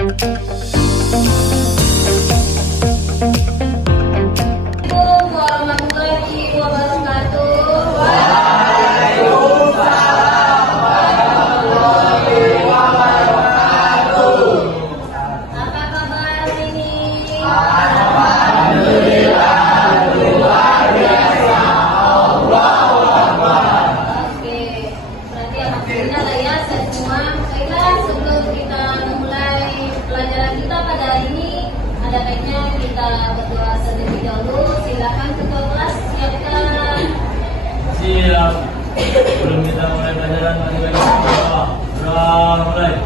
warahmatullahi wabarakatuh. Apa kabar hari ini? Oke, berarti alhamdulillah lah ya sehat semua. Baiklah, sebelum kita memulai pelajaran kita pada hari ini, ada baiknya kita berdoa terlebih dahulu. Silakan ketua kelas siapkan. Siap. Sebelum kita mulai pelajaran, mari kita berdoa. Berdoa mulai.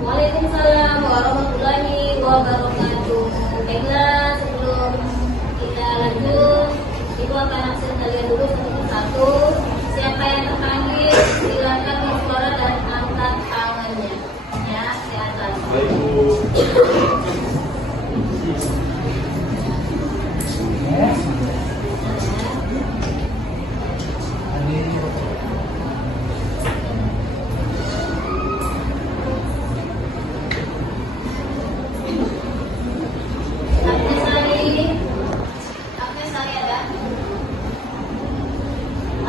Waalaikumsalam warahmatullahi wabarakatuh. Baiklah, sebelum kita lanjut, ibu akan absen kalian dulu satu persatu. Siapa yang terpanggil, silakan bersuara dan angkat tangannya. Ya, di atas. Baik, Bu. Apa sari ada?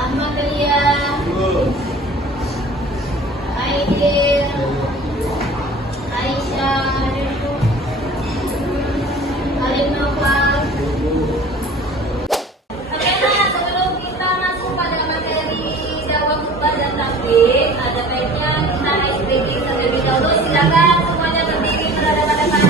Ahmad Delia, Aidil, Aisyah, Alim Nofal. Oke, nah sebelum kita masuk pada materi dakwah khutbah dan takbir, ada baiknya kita ice breaking terlebih dahulu. Silakan semuanya berdiri berada pada depan.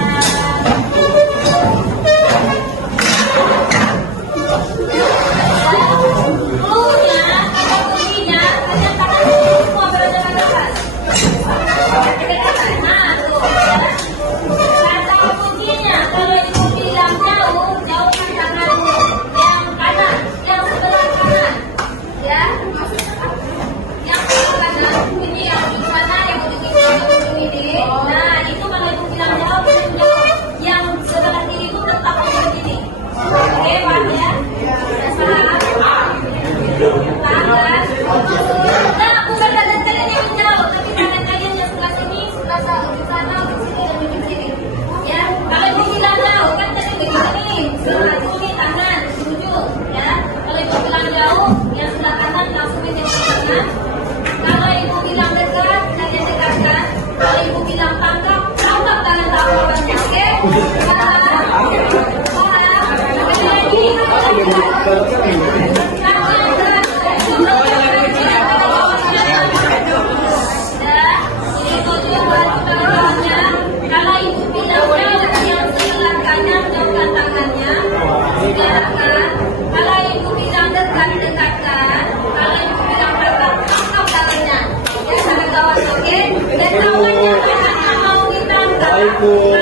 Baik, Bu.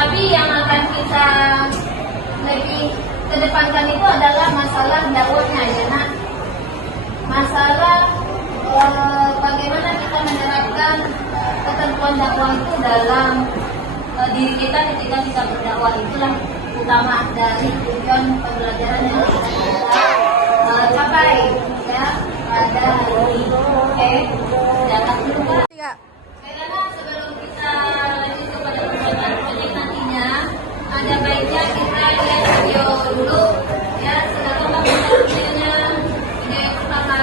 Tapi yang akan kita lebih kedepankan itu adalah masalah dakwahnya ya nak. Masalah bagaimana kita menerapkan ketentuan dakwah itu dalam diri kita ketika kita berdakwah, itulah utama dari tujuan pembelajaran yang kita capai ya pada hari ini. Oke, jangan lupa. Karena sebelum kita lanjut kepada pembelajaran nantinya, ada baiknya kita lihat video dulu ya. Silakan kita videonya, video yang pertama.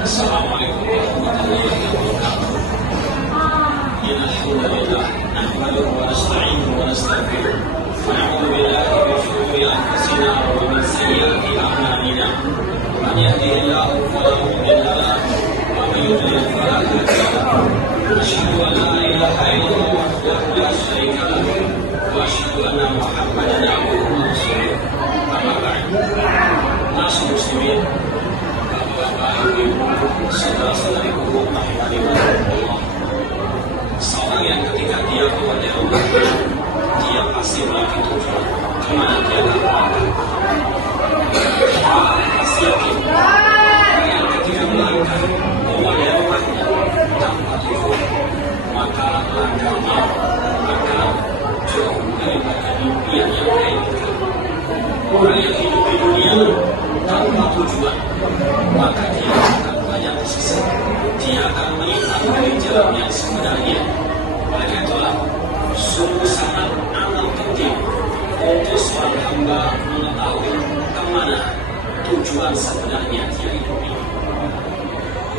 Assalamualaikum warahmatullahi wabarakatuh. Alhamdulillah, nahmaduhu wa nasta'inuhu wa nastaghfiruh. Wa na'udzu billahi min shururi anfusina wa min sayyiati a'malina. Man yahdihillahu fala mudilla lahu wa man yudlil fala hadiya lahu. Asyhadu an la ilaha illallah wahdahu la syarika lahu wa asyhadu anna Muhammadan abduhu wa rasuluh. Amma ba'du. Ma'asyiral muslimin, saudara-saudariku rahimani Allah, seorang yang ketika dia keluar dari rumah, dia pasti memiliki tujuan kemana dia akan melangkah. Pasti yakin yang ketika melangkah keluar dari rumahnya tanpa tujuan, maka langkahnya akan jauh daripada impian yang dia inginkan. Orang yang hidup di dunia tanpa tujuan, maka dia akan banyak tersesat. Dia akan melihat dari jalan yang sebenarnya. Oleh itulah, sungguh sangat amat penting untuk seorang hamba mengetahui kemana tujuan sebenarnya dia hidup ini.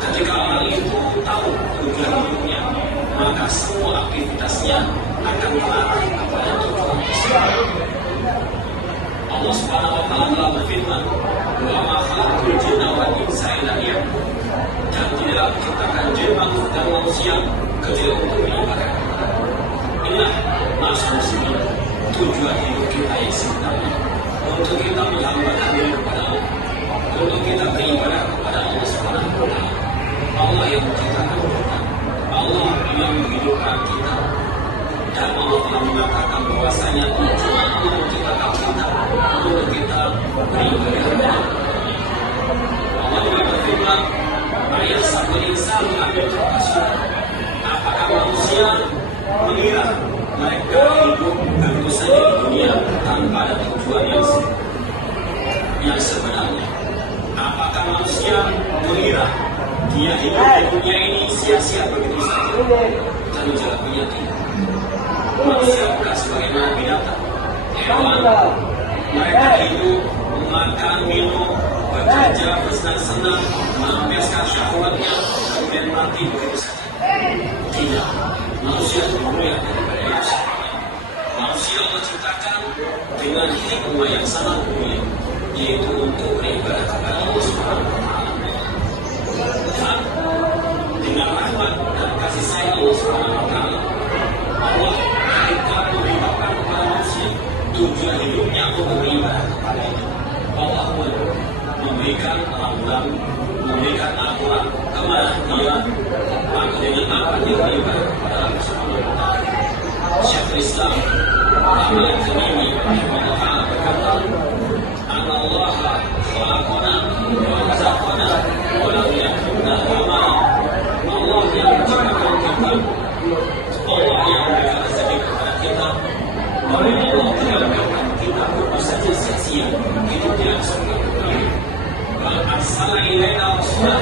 Ketika orang itu tahu tujuan hidupnya, maka semua aktivitasnya akan mengarah kepada tujuan tersebut. Allah Subhanahu wa Ta'ala telah berfirman, "Wa ma khalaqtul jinna wal insa illa liya'budun." Dan tidaklah menciptakan jin dan manusia kecuali untuk beribadah. Inilah maksud muslim, tujuan hidup kita yang sebenarnya, untuk kita menghambakan diri kepada Allah, untuk kita beribadah kepada Allah Subhanahu wa Ta'ala. Allah yang menciptakan kita, Allah yang menghidupkan kita, dan Allah telah mengatakan bahwasanya tujuan Allah menciptakan kita untuk kita beribadah kepada Allah juga berfirman, "Ayat satu insan ambil terpaksa." Apakah manusia mengira mereka hidup begitu saja di dunia tanpa ada tujuan yang sebenarnya? Apakah manusia mengira dia hidup di dunia ini sia-sia begitu saja? Tentu jawabannya tidak. Manusia bukan sebagaimana binatang, hewan. Mereka hidup, makan, minum, bekerja, bersenang-senang, melampiaskan syahwatnya, kemudian mati begitu saja. Tidak, manusia lebih mulia daripada itu semuanya. Manusia Allah ciptakan dengan hikmah yang sangat mulia, yaitu untuk beribadah kepada Allah Subhanahu wa Ta'ala. Dan dengan rahmat dan kasih sayang Allah Subhanahu wa Ta'ala, Allah telah memberikan kepada manusia tujuan hidupnya untuk beribadah kepada-Nya. Allah pun memberikan ramburan, memberikan aturan kemana dia, maka dengan apa dia beribadah kepada Allah Subhanahu wa Ta'ala. Syekhul Islam Ahmad Al-Tamimi rahimahullah ta'ala berkata, "Anna Allah khalaqana wa razaqana wa lam yakunna amana." Allah yang menciptakan kita, Allah yang memberikan rezeki kepada kita, dan Allah tidak membiarkan kita begitu saja sia-sia hidup di alam surga. Bal arsala ilaina rasulan,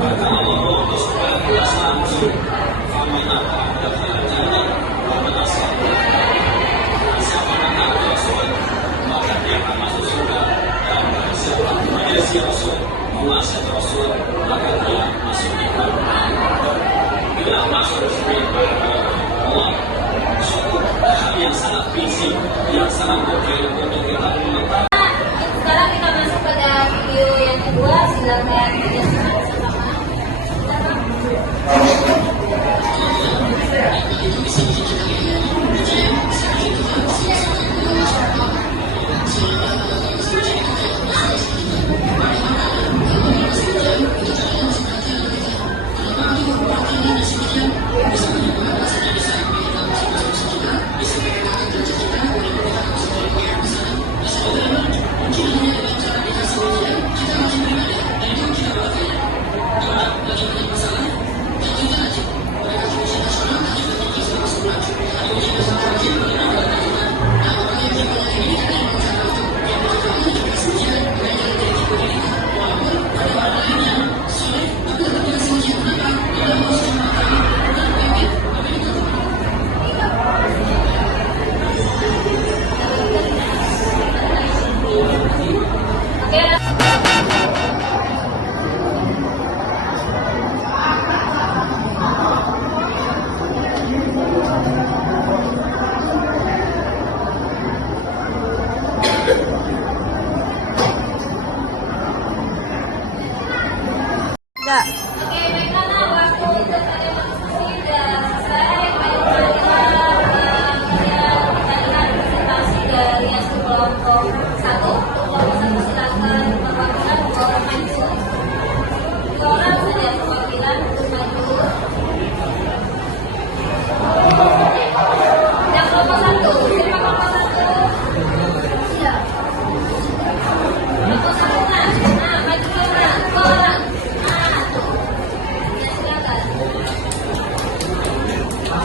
maka Allah mengutus kepada kita seorang rasul. Faman ata'a dakhala jannah wa man asa'a. Siapa yang taat Rasul, maka dia akan masuk surga, dan barang siapa menyelisih Rasul, mengasihi Rasul, maka dia masuk neraka. Inilah maksud Allah. Suatu hal yang sangat prinsip, yang sangat penting untuk kita mengetahui. Sekarang kita masuk pada video yang kedua. Silakan kita sama-sama.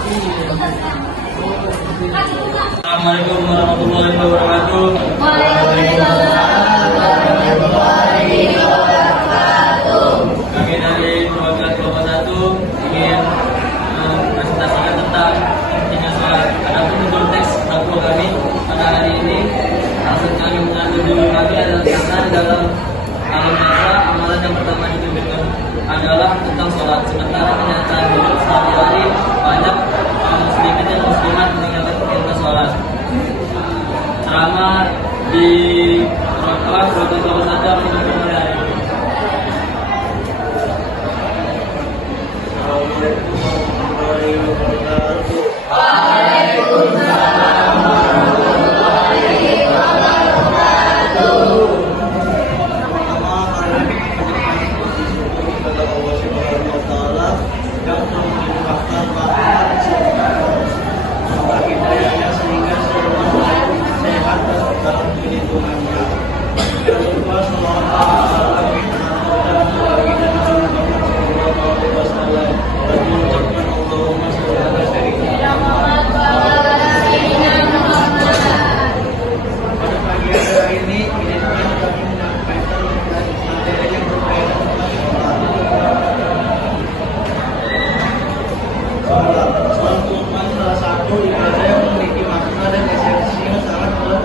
Assalamualaikum warahmatullahi wabarakatuh. Waalaikumsalam warahmatullahi wabarakatuh. Kami dari perwakilan kelompok 1 ingin presentasikan tentang pentingnya sholat. Adapun untuk teks dakwah kami pada hari ini, alasan kami mengambil dulu kami adalah karena dalam biasa amalan yang pertama ditunjukkan adalah tentang sholat. Sementara kenyataan hidup sehari-hari banyak sedikitnya muslimat meninggalkan kegiatan sholat. Ceramah di protokol saja menunjukkan pada hari ini. Assalamualaikum warahmatullahi wabarakatuh. Waalaikumsalam warahmatullahi wabarakatuh. Kepada Allah Subhanahu wa Ta'ala yang telah melimpahkan rahmat serta hidayahnya sehingga semua sehat dalam lindungannya. Yang kedua, salawat dan bagi Nabi Muhammad sallallahu alaihi wasallam dan mengucapkan Allahumma shalli ala sayyidina Muhammad. Pada pagi hari ini izinkan kami menyampaikan materi yang berkaitan dengan sholat. Sholat merupakan salah satu ibadah yang memiliki makna dan esensi yang sangat dalam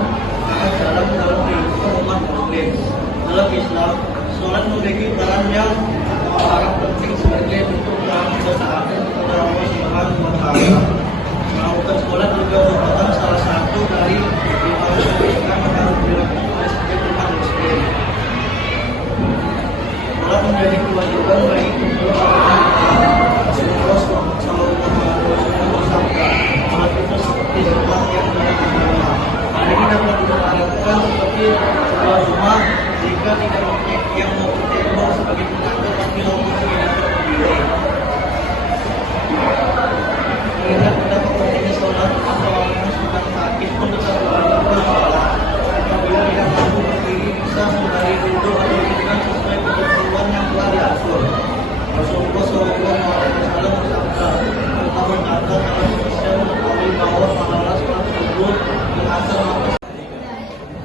kehidupan umat muslim. Dalam Islam, sholat memiliki peran yang sangat penting sebagai bentuk ketaatan kepada Allah Subhanahu wa Ta'ala. Melakukan sholat juga merupakan salah satu dari ibadah Islam yang harus dilakukan oleh setiap umat muslim. Sholat menjadi kewajiban bagi kedua orang tua. Rasulullah SAW bersabda, sholat itu seperti sebab yang dari agama. Hal ini dapat diartikan seperti sebuah rumah jika tidak mempunyai yang tembok sebagai penanda tapi lorong tidak terdiri. Mengingat betapa pentingnya sholat, atau orang yang sedang sakit pun tetap melakukan sholat. Apabila tidak mampu berdiri, bisa sembari duduk atau dudukkan sesuai ketentuan yang telah diatur. Rasulullah SAW bersabda, pertama kata kalau bisa mengetahui bahwa pahala sholat tersebut berasal maka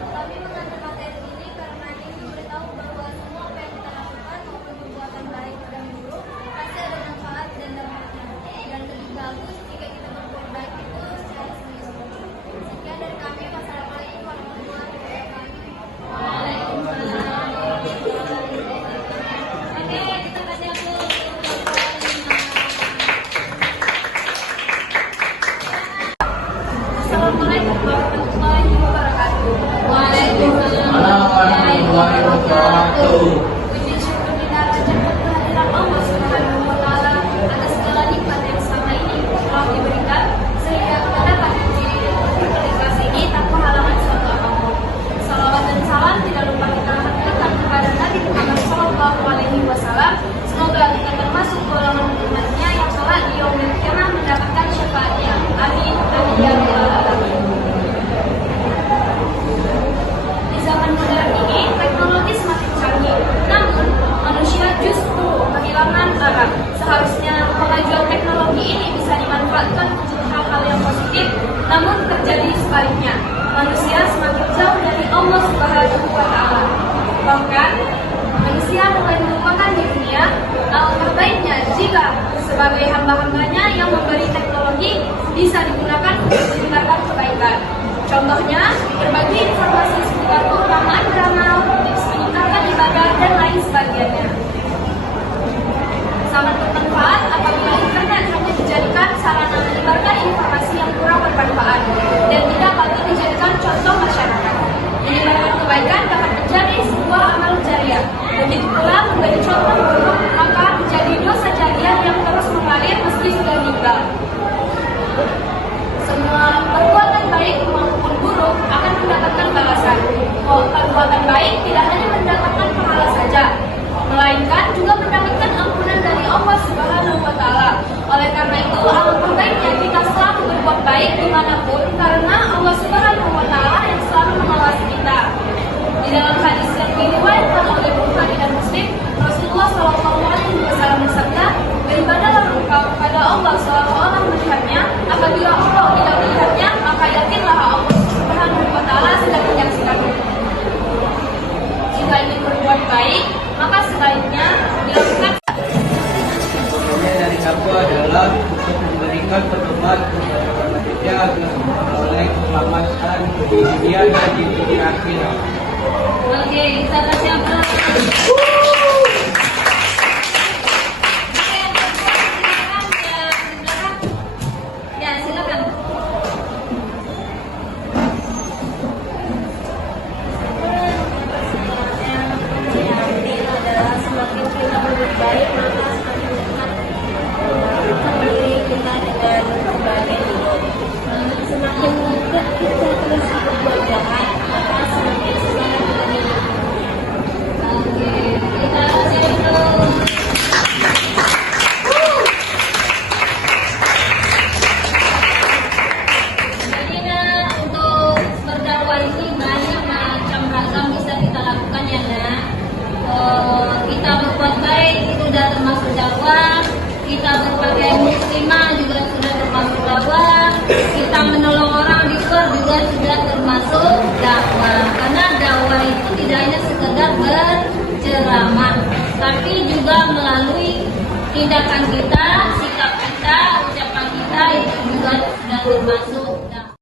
Kami mengambil materi ini karena ingin memberitahu bahwa semua apa yang kita lakukan maupun perbuatan baik dan buruk pasti ada manfaat dan dampaknya. Dan lebih bagus jika kita berbuat baik itu secara sendiri. Sekian dari kami. Wassalamualaikum warahmatullahi wabarakatuh. Waalaikumsalam warahmatullahi wabarakatuh. Oke, kita baca dulu. Assalamualaikum warahmatullahi wabarakatuh. Waalaikumsalam warahmatullahi wabarakatuh. Puji syukur kita panjatkan kehadiran Allah Subhanahu wa Ta'ala atas segala nikmat yang selama ini telah diberikan sehingga kita dapat berterima ini tanpa halangan suatu apapun. Salawat dan salam tidak lupa kita haturkan kepada Nabi Muhammad SAW. Semoga kita termasuk golongan umatnya yang sholat di yaumil qiyamah mendapatkan syafaatnya. Amin. Amin ya rabbal alamin. Di zaman modern ini teknologi semakin canggih, namun manusia justru kehilangan arah. Seharusnya kemajuan teknologi ini bisa dimanfaatkan untuk hal-hal yang positif, namun terjadi sebaliknya. Manusia semakin jauh dari Allah Subhanahu wa Ta'ala. Bahkan manusia mulai melupakan dirinya. Alangkah baiknya jika sebagai hamba-hambanya yang memberi teknologi bisa digunakan untuk menyebarkan kebaikan. Contohnya, berbagi informasi seputar keutamaan beramal, tips meningkatkan ibadah, dan lain sebagainya. Sangat bermanfaat apabila internet hanya dijadikan sarana menyebarkan informasi yang kurang bermanfaat dan tidak patut dijadikan contoh masyarakat. Menyebarkan kebaikan dapat menjadi sebuah amal jariah. Begitu pula memberi contoh buruk maka menjadi dosa jariah yang terus mengalir meski sudah meninggal. Semua perbuatan baik maupun buruk akan mendapatkan balasan. Perbuatan baik tidak hanya mendapatkan pahala saja, melainkan juga mendapatkan ampunan dari Allah Subhanahu wa Ta'ala. Oleh karena itu, alangkah baiknya kita selalu berbuat baik dimanapun, karena Allah Subhanahu wa Ta'ala yang selalu mengawasi kita. Di dalam hadis yang diriwayatkan oleh Bukhari dan Muslim, Rasulullah SAW bersabda, beribadahlah engkau kepada Allah seolah-olah melihatnya. Apabila Allah tidak melihatnya, maka yakinlah Allah Subhanahu wa Ta'ala sedang menyaksikan. Jika ingin berbuat baik, maka sebaiknya dilakukan. Tujuannya dari aku adalah untuk memberikan pedoman kepada manusia agar memperoleh keselamatan di dunia dan di akhirat. Oke, kita kasih aplaus. Ya, silakan. Semakin kita berbuat baik, maka semakin dekat diri kita dengan kebahagiaan hidup. Semakin dekat kita terus berbuat jahat, maka semakin susah kita hidup. Oke, kita kasih aplaus. Jadi untuk berdakwah ini banyak macam ragam bisa kita lakukan ya nak. Kita berbuat baik itu sudah termasuk dakwah. Kita berpakaian muslimah juga sudah termasuk dakwah. Kita menolong orang di luar juga sudah termasuk dakwah. Karena dakwah itu tidak hanya sekedar berceramah, tapi juga melalui tindakan kita, sikap kita, ucapan kita itu juga sudah termasuk dakwah.